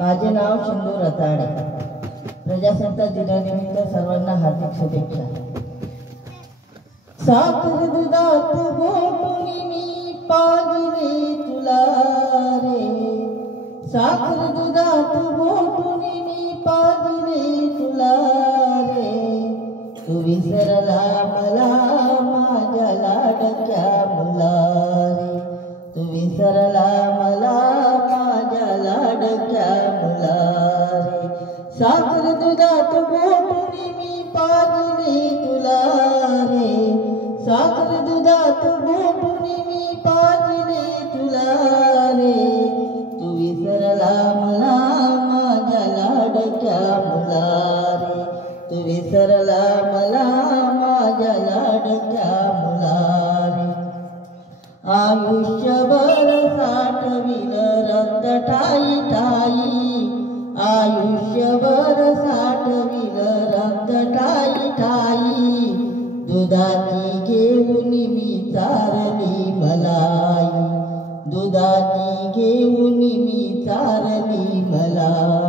माझे नाव शिंदू रताडे. प्रजासत्ताक दिनानिमित्त सर्वांना हार्दिक शुभेच्छा. साखर दुधात गोटून मी पाजले तुला रे, साखर दुधात गोटून मी पाजले तुला रे. तू विसरला मला माझ्या लाडक्या मुला रे, तू विसरला मला माझ्या लाडक्या मुला रे. साखर दुधात गोटून मी पाजले तुला रे, साखर दुधात गोटून मी पाजले तुला रे. तू विसरला मला माझ्या लाडक्या मुला रे, तू विसरला मला माझ्या लाडक्या मुला रे. आयुष्यभर साठविल रक्त ठाई ठाई, आयुष्यभर साठविल रक्त ठाई ठाई. दुधाची घेऊन मी चारली मलाई, दुधाची घेऊन मी चारली मलाई.